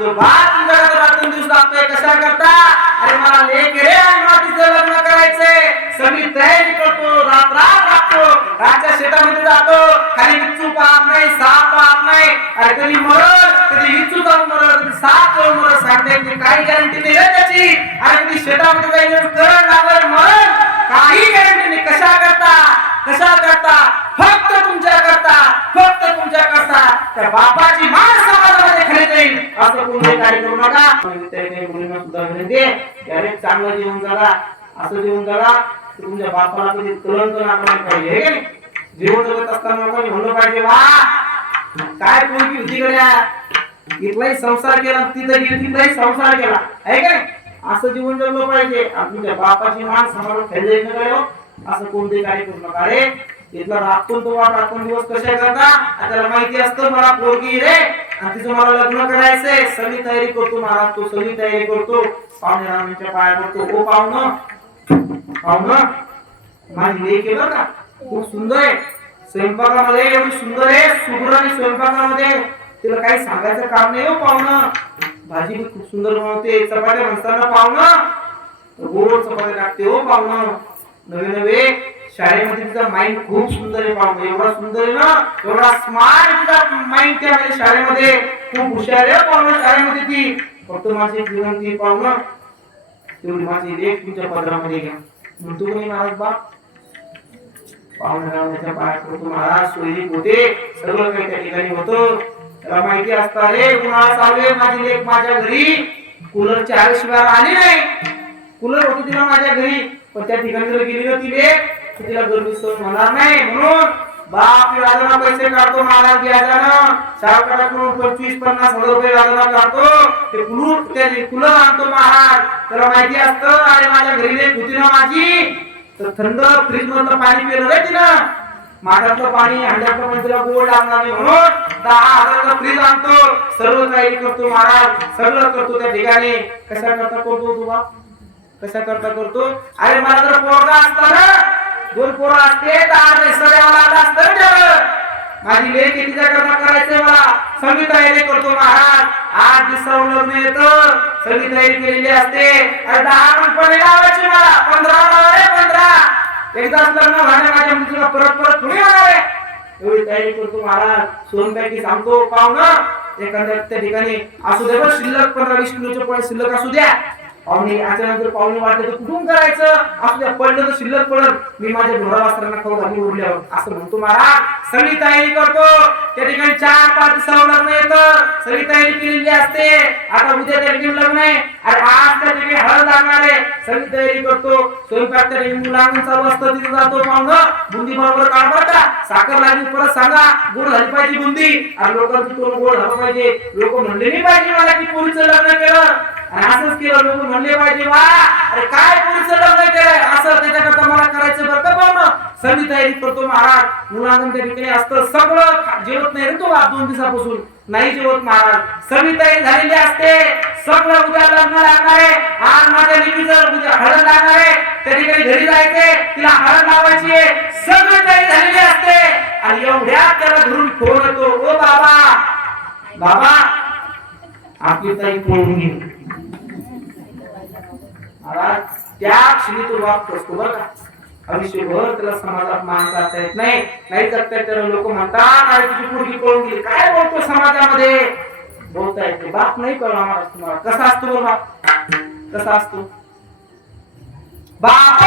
जो भात तुमच्याकडे रातून दिवस लागतोय कशा करता? अरे मला लेक रे आणि मातीचं लग्न करायचंय. सगळी तयारी करतो रात रात लागतो रातच्या शेतामध्ये जातो. खाली विच्चू पाहत नाही साप पाहत नाही. अरे कधी मरल कधी विच्चू जाऊन मरल कधी साप जाऊन मरल सांगते येत काही गॅरंटी नाही रे त्याची. अरे कधी शेतामध्ये जाईल करंट लागल मरल काही गॅरंटी नाही. कशा करता? कशा करता? फक्त तुमच्या करता. फक्त तुमच्या करता. तर बापाची माणसं असं कोणते कार्य करू नका त्याने मुलींना सुद्धा विनंती आहे चांगलं जीवन जगा. असं जीवन जगा. तुमच्या बापाला कधी तुरंत लागणार पाहिजे हे? जीवन जगत असताना कोणी म्हणलं पाहिजे वा काय पोरगी होती गड्या? इथलाही संसार केला तिथं गेली तिथलाही संसार केला. आहे का असं जीवन जगलं पाहिजे. तुमच्या बापाची मान समाजात खेळले नका हो. असं कोणते कार्य करू नका रे. इथला राखून तो वाट दिवस कशा करता? त्याला माहिती असतं मला पोरगी रे. आणि तिचं मला लग्न करायचंय. सगळी तयारी करतो महाराज तो सगळी तयारी करतो. पाहुणे रामांच्या पाया पडतो. ओ पाहुणं पाहुणं माझी लेक केलं का? खूप सुंदर आहे. स्वयंपाकामध्ये एवढी सुंदर आहे. सुगरण आणि स्वयंपाकामध्ये तिला काही सांगायचं काम नाही हो पाहुणं. भाजी मी खूप सुंदर बनवते. चपात्या म्हणताना पाहुणं. गोड चपात्या टाकते हो पाहुणं. नवे नवे शाळेमध्ये तिचा माइंड खूप सुंदर आहे बाबा. एवढा सुंदर आहे ना? एवढा स्मार्ट तिचा माइंड त्या म्हणजे शाळेमध्ये. खूप हुशार आहे पाहुणा शाळेमध्ये ती. फक्त माझी एक विनंती पाहुणा पाहुणं तेवढी माझी लेख तुमच्या पदरामध्ये घ्या. म्हणतो की नाही महाराज बाप पाहुण्याच्या पायात पडतो महाराज सोयी होते. सर्व काही त्या ठिकाणी होतं. त्याला माहिती असता रे उन्हाळा चालू आहे माझी लेख माझ्या घरी. कूलर चार शिवाय आली नाही. कूलर होती तिला माझ्या घरी. पण त्या ठिकाणी गेली ना ती लेख. तिला गरमी सहन होणार नाही. म्हणून बाप व्याजना पैसे काढतो महाराज व्याजानं सावकाराकडून पंचवीस पन्नास हजार रुपये व्याजानं काढतो ते कुलूर ते कूलर आणतो महाराज. त्याला माहिती असतं अरे माझ्या घरी रे होती ना माझी. तर थंड फ्रीज मधलं पाणी पिलं रे तिनं. माठातलं पाणी हंड्यातलं पण तिला गोड लागणार नाही म्हणून दहा हजाराचा फ्रीज आणतो. सर्व काही करतो महाराज. सगळं करतो त्या ठिकाणी. कशा करता करतो तू बाप? कशा करता करतो? अरे मला जर पोरगा असता ना दोन पोरं असते तर आज सगळ्याला आला असतं रे माझी लेख तिच्या करता करायचं मला. सगळी तयारी करतो महाराज. आज दिवसावर लग्न येतं. सगळी तयारी केलेली असते. अरे दहा पण लावायची मला. पंधरा लावा रे पंधरा. एकदाच लग्न झालं माझ्या मुलीला परत परत थोडी होणार आहे एवढी तयारी करतो महाराज. सोनपैकी सांगतो पाहुणं एखाद्या त्या ठिकाणी असू दे बरं शिल्लक पंधरा वीस किलोचे पोळे शिल्लक असू द्या. पाहुणे अचानक जर पाहुणे वाटले तर कुठून करायचं? असू पडलं तर शिल्लक पडत मी माझ्या ढोरा वस्त्रांना खाऊ घालून उरल्यावर असं म्हणतो महाराज. सगळी तयारी करतो. त्या ठिकाणी चार पाच दिवसावर लग्न येतं. सगळी तयारी केलेली असते. आता उद्या त्या ठिकाणी लग्न आहे. आणि आज त्या ठिकाणी हळद लागणार आहे. सगळी तयारी करतो. स्वयंपाक त्या ठिकाणी मुलांना चालू असतं. तिथे जातो पाहुणं. बुंदी बरोबर काढ बरं का. साखर लागली परत सांगा. गोड झाली पाहिजे बुंदी. आणि लोकांची तोंड गोड झालं पाहिजे. लोक म्हणले नाही पाहिजे मला की पोलीस लग्न केलं. आणि असंच केलं लोक म्हणले पाहिजे वा अरे काय पोरीचं लग्न केलंय? असं त्याच्याकरता मला करायचं बरं का पाहुणं सगळी तयारी करतो महाराज. मुलांना त्या ठिकाणी असतं. सगळं जेवत नाही रे तो आज दोन दिवसापासून. नाही जेवत महाराज. सगळी तयारी झालेली असते. सगळं उद्या लग्न लागणार आहे. आज माझ्या लेकीचं उद्या हळद लागणार आहे. त्या ठिकाणी घरी जायचंय. तिला हळद लावायची आहे. सगळी तयारी झालेली असते. आणि एवढ्या त्याला धरून फोन येतो ओ बाबा बाबा आपली ताई पळून गेली महाराज त्या क्षणी तो बाप असतो बरं का? आयुष्यभर त्याला समाजात मान करता येत नाही. नाही जगता येत त्याला लोक म्हणतात अरे तुझी पोरगी पळून गेली? काय बोलतो समाजामध्ये? बोलता येते बाप नाही कळणार आम्हाला तुम्हाला. कसा असतो बाप? कसा असतो? बाप!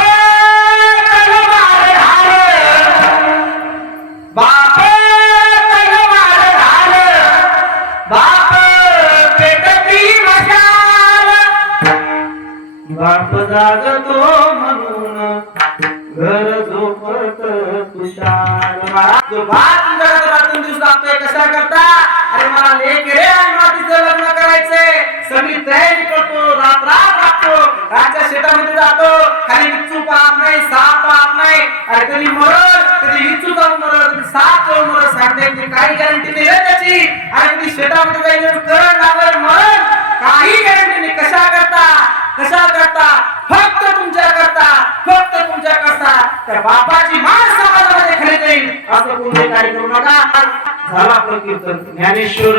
बाप जागतो म्हणून घर झोपत तुषार. भात रातून दिवस लागतोय कशा करता? अरे मला लेख रे आणि मातीचं लग्न करायचंय. सगळी तयारी करतो रात रात लागतो रातच्या शेतामध्ये जातो. खाली विच्चू पाहत नाही साप पाहत नाही. अरे कधी मरल कधी विच्चू जाऊन मरल कधी साप जाऊन मरल. सांगते काही गॅरंटी नाही त्याची. आणि कधी शेतामध्ये जाईल करंट कशा करता? फक्त तुमच्या करता फक्त तुमच्या करता. त्या बापाची मान समाजामध्ये खरे जाईल असं कोणी काय करू नका. झाला आपलं कीर्तन. ज्ञानेश्वर